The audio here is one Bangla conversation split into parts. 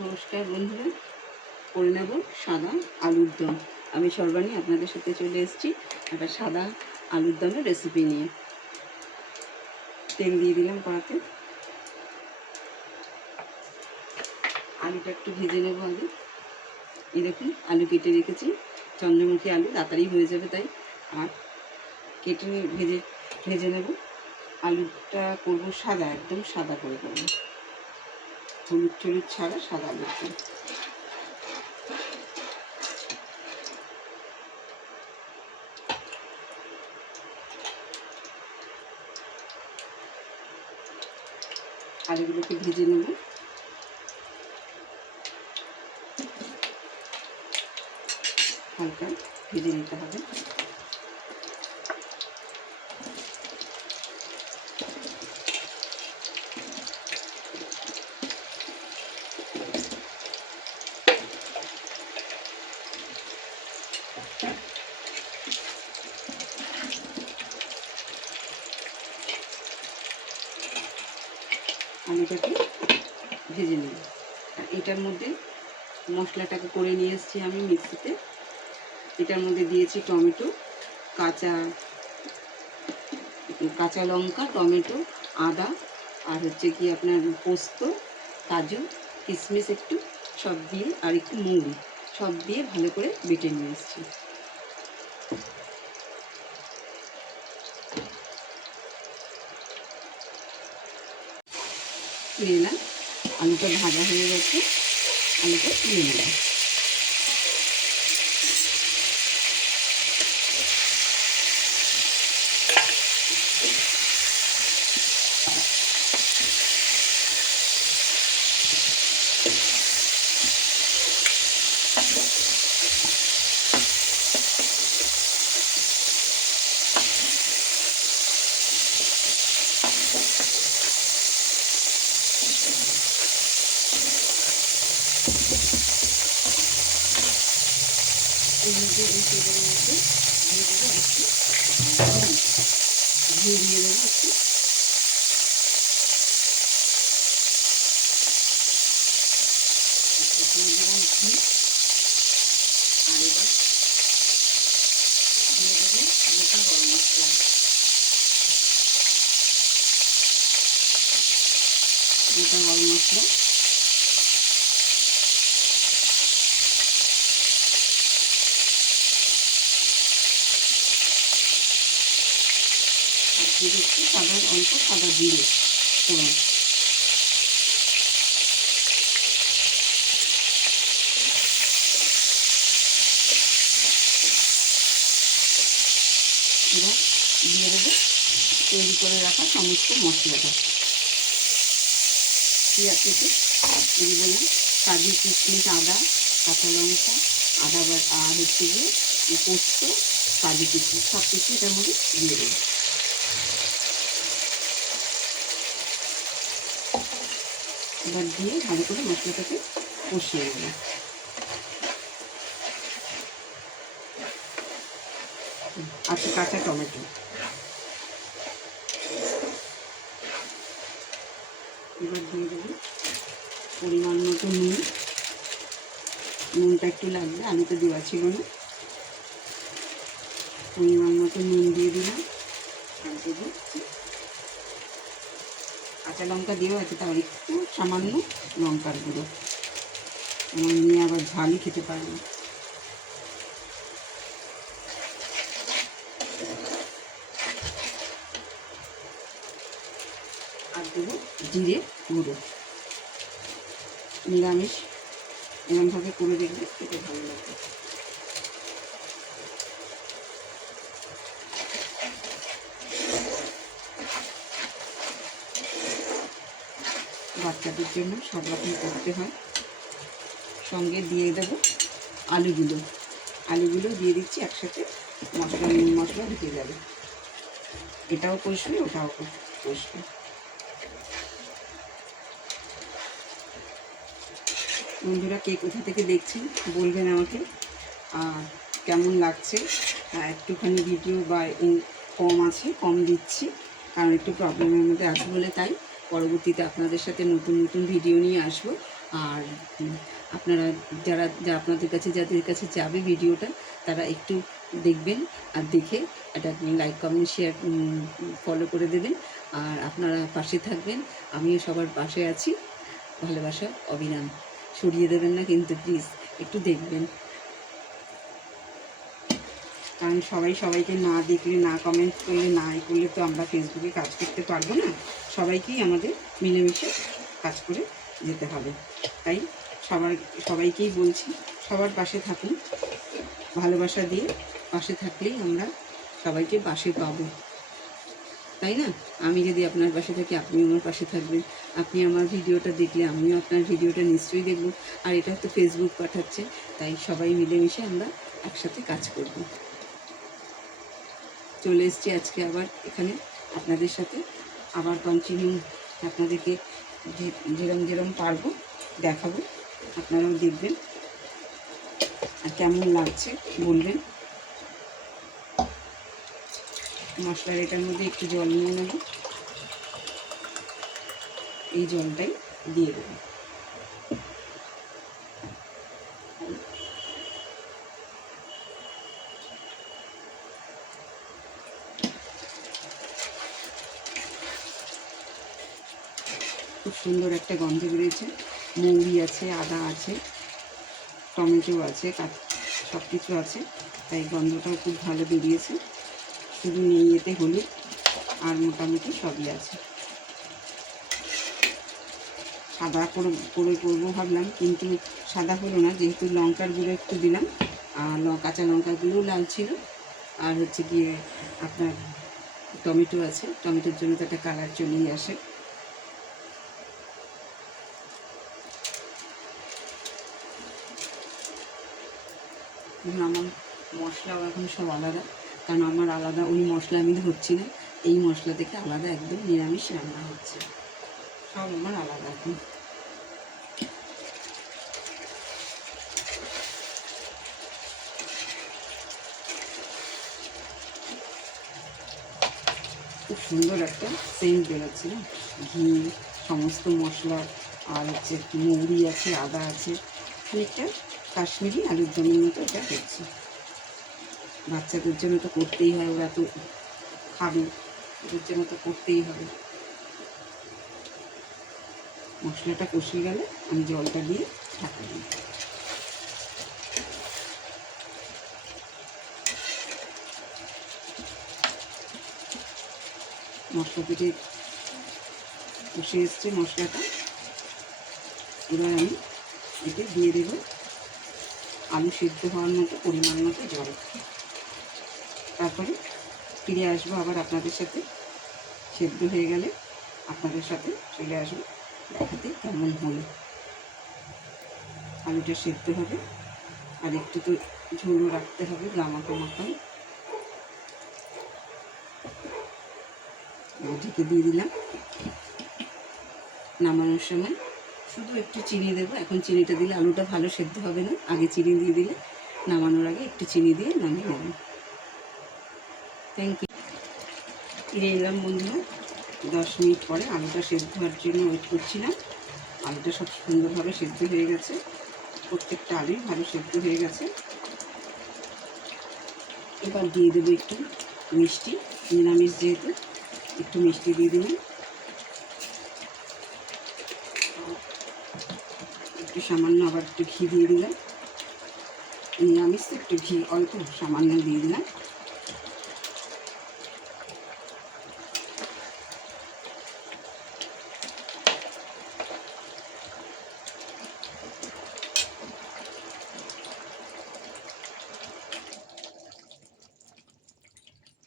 নমস্কার বন্ধুরা, করে নেব সাদা আলুর দম। আমি সর্বাণী আপনাদের সাথে চলে এসেছি একটা সাদা আলুর দমের রেসিপি নিয়ে। তেল দিয়ে দিলাম কড়াতে। আলুটা একটু ভেজে নেব আগে। এই দেখুন, আলু কেটে রেখেছি, চন্দ্রমুখী আলু, তাড়াতাড়ি হয়ে যাবে তাই। আর কেটে ভেজে নেব। আলুটা করবো সাদা, একদম সাদা করে করবো, হলুদ টলুদ ছাড়া সাদা আলুর দম। আলুগুলোকে ভেজে নেব, হালকা ভেজে নিতে হবে। আলুটাকে ভেজে নেব। আর এটার মধ্যে মশলাটাকে করে নিয়ে এসেছি আমি মিক্সিতে। এটার মধ্যে দিয়েছি টমেটো, কাঁচা লঙ্কা, টমেটো, আদা, আর হচ্ছে কি আপনার পোস্ত, কাজু, কিশমিশ একটু সব দিয়ে, আর একটু মৌরি সব দিয়ে ভালো করে বেটে নিয়ে এসেছি। তুলে নিলাম। আলুটা ভাজা হয়ে গেছে, আলুটা তুলে নিলাম। এর মধ্যে এই তেলের মধ্যে দিয়ে দেবো একটু ঘি দিয়ে দেবো একটু। দিয়ে দিলাম ঘি। আর এবার দিয়ে দেবো গোটা গরম মশলা। গোটা গরম মশলা আর দিয়ে দিচ্ছি অল্প সাদা জিরে ফোড়ন। এবার দিয়ে দেবো তৈরি করে রাখা সমস্ত মশলাটা। পেঁয়াজ কেটে দিয়ে দিলাম, কাজু, কিশমিশ, আদা, কাঁচা লঙ্কা, আর হচ্ছে গিয়ে পোস্ত, কাজু, কিশমিশ সব কিছু এটার মধ্যে দিয়ে দেবো। এবার দিয়ে ভালো করে মশলাটাকে কষিয়ে নেব। আচ্ছা, কাঁচা টমেটো এবার দিয়ে দেবো। পরিমাণ মতো নুন, নুনটা একটু লাগবে, আলুতে দেওয়া ছিল না। পরিমাণ মতো নুন দিয়ে দিলাম। আর দেবো কাঁচা লঙ্কা দেওয়া আছে, তার একটু সামান্য লঙ্কার গুঁড়ো। আমার মেয়ে আবার ঝালই খেতে পারে না। আর দেবো জিরে গুঁড়ো। নিরামিষ এরমভাবে করে দেখবে, খেতে ভালো লাগবে। বাচ্চাদের জন্য সব রকম করতে হয়। সঙ্গে দিয়ে দেবো আলুগুলো দিয়ে দিচ্ছি একসাথে। নুন মশলা ঢুকে যাবে, এটাও কষবে ওটাও কষবে। বন্ধুরা, কে কোথা থেকে দেখছেন বলবেন আমাকে, আর কেমন লাগছে। একটুখানি ভিডিও বা কম আছে, কম দিচ্ছি, কারণ একটু প্রবলেমের মধ্যে আছি বলে, তাই পরবর্তীতে আপনাদের সাথে নতুন নতুন ভিডিও নিয়ে আসবো। আর আপনারা আপনাদের কাছে যাদের কাছে যাবে ভিডিওটা, তারা একটু দেখবেন, আর দেখে একটা লাইক কমেন্ট শেয়ার ফলো করে দেবেন। আর আপনারা পাশে থাকবেন, আমিও সবার পাশে আছি। ভালোবাসা অবিরাম, সরিয়ে দেবেন না কিন্তু প্লিজ, একটু দেখবেন। কারণ সবাই সবাইকে না দেখলে, না কমেন্ট করলে, না করলে তো আমরা ফেসবুকে কাজ করতে পারবো না। সবাইকেই আমাদের মিলেমিশে কাজ করে যেতে হবে। তাই সবাইকেই বলছি, সবার পাশে থাকুন, ভালোবাসা দিয়ে পাশে থাকলেই আমরা সবাইকে পাশে পাবো, তাই না? আমি যদি আপনার পাশে থাকি, আপনিও আমার পাশে থাকবেন। আপনি আমার ভিডিওটা দেখলে আমিও আপনার ভিডিওটা নিশ্চয়ই দেখব। আর এটা তো ফেসবুক পাঠাচ্ছে, তাই সবাই মিলেমিশে আমরা একসাথে কাজ করব। চলে এসেছি আজকে আবার এখানে আপনাদের সাথে, আবার কন্টিনিউ আপনাদেরকে যেরম পারবো দেখাবো, আপনারাও দেখবেন আর কেমন লাগছে বলবেন। মশলার এটার মধ্যে একটু জল নিয়ে নেব, এই জলটাই দিয়ে দেবো। খুব সুন্দর একটা গন্ধ বেরিয়েছে, মৌরি আছে, আদা আছে, টমেটো আছে, সব কিছু আছে, তাই গন্ধটাও খুব ভালো বেরিয়েছে। শুধু নেই এতে হলুদ, আর মোটামুটি সবই আছে। সাদা করে করবো ভাবলাম, কিন্তু সাদা হলো না, যেহেতু লঙ্কার গুঁড়ো একটু দিলাম, আর কাঁচা লঙ্কাগুলোও লাল ছিল, আর হচ্ছে গিয়ে আপনার টমেটো আছে, টমেটোর জন্য তো একটা কালার চলেই আসে। আমার মশলাও এখন সব আলাদা, কারণ আমার আলাদা ওই মশলা আমি ধরছি না, এই মশলা থেকে আলাদা একদম নিরামিষ রান্না হচ্ছে, সব আমার আলাদা এখন। খুব সুন্দর একটা সেন্ট বেরোচ্ছে না, ঘি, সমস্ত মশলা, আর হচ্ছে মৌরি আছে, আদা আছে, খানিকটা কাশ্মীরি আলুর দমের মতো এটা হচ্ছে। বাচ্চাদের জন্য তো করতেই হয়, ওরা তো খাবে, ওদের জন্য তো করতেই হবে। মশলাটা কষিয়ে গেলে আমি জলটা দিয়ে ঢাকা দিই। মশলা থেকে কষে এসছে মশলাটা, এবার আমি এতে দিয়ে দেবো আলু সিদ্ধ হওয়ার মতো পরিমাণ মতো জল। তারপরে ফিরে আসবো আবার আপনাদের সাথে, সেদ্ধ হয়ে গেলে আপনাদের সাথে চলে আসবো দেখাতে কেমন হলো। আলুটা সেদ্ধ হবে, আর একটু তো ঝোলও রাখতে হবে, গামাখা মাখান। ঢেকে দিয়ে দিলাম। নামানোর সময় শুধু একটু চিনি দেবো, এখন চিনিটা দিলে আলুটা ভালো সেদ্ধ হবে না, আগে চিনি দিয়ে দিলে নামানোর আগে একটু চিনি দিয়ে নামিয়ে নেব। Thank you. ফিরে এলাম বন্ধুরা, 10 মিনিট পরে। আলুটা সেদ্ধ হওয়ার জন্য ওয়েট করছিলাম। আলুটা সব সুন্দরভাবে সেদ্ধ হয়ে গেছে, প্রত্যেকটা আলুই ভালো সেদ্ধ হয়ে গেছে। এবার দিয়ে দেবো একটু মিষ্টি, নিরামিষ যেহেতু একটু মিষ্টি দিয়ে দিলাম, একটু সামান্য আবার একটু ঘি দিয়ে দিলাম। নিরামিষ তো একটু ঘি অল্প সামান্য দিয়ে দিলাম।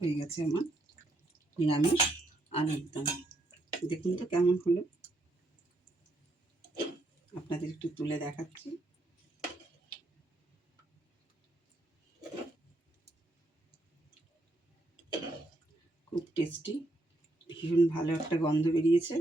হয়ে গেছে আমার নিরামিষ আলুর দম। দেখুন তো কেমন হলো, আপনাদের একটু তুলে দেখাচ্ছি। খুব টেস্টি, ভীষণ ভালো একটা গন্ধ বেরিয়েছে।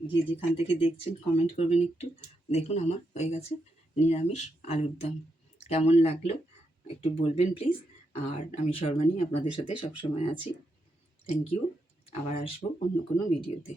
যে যেখান থেকে দেখছেন কমেন্ট করবেন একটু। দেখুন আমার হয়ে গেছে নিরামিষ আলুর দম, কেমন লাগলো একটু বলবেন প্লিজ। আর আমি সর্বাণী আপনাদের সাথে সবসময় আছি। Thank you. আবার আসবো অন্য কোনো ভিডিওতে।